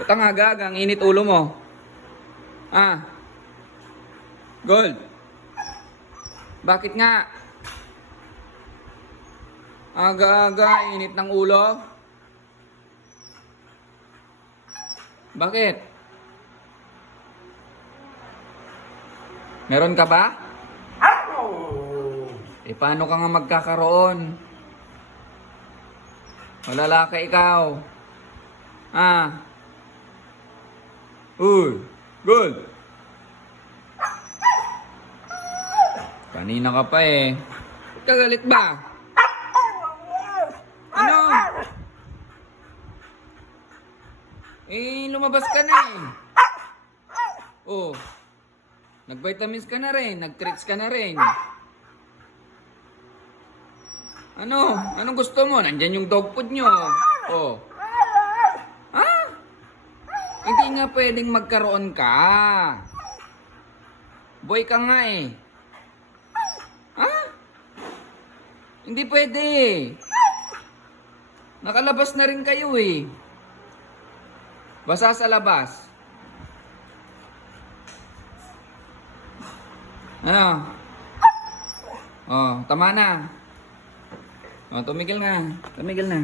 Ba't ang aga-aga? Ang init ulo mo. Ah. Gold. Bakit nga? Aga-aga, init ng ulo. Bakit? Meron ka ba? Eh, paano ka nga magkakaroon? Malala ka ikaw. Ah. Uy, good. Kanina ka pa eh. Kagalit ba? Ano? Eh, lumabas ka na eh. Oh. Nag-vitamins ka na rin. Nag-treats ka na rin. Ano? Anong gusto mo? Nandyan yung dog food nyo. Oh. Ha? Hindi nga pwedeng magkaroon ka. Boy ka nga eh. Ha? Hindi pwede. Nakalabas na rin kayo eh. Basa sa labas. Ano? Oh, tama na. Oh, tumigil na. Tumigil na.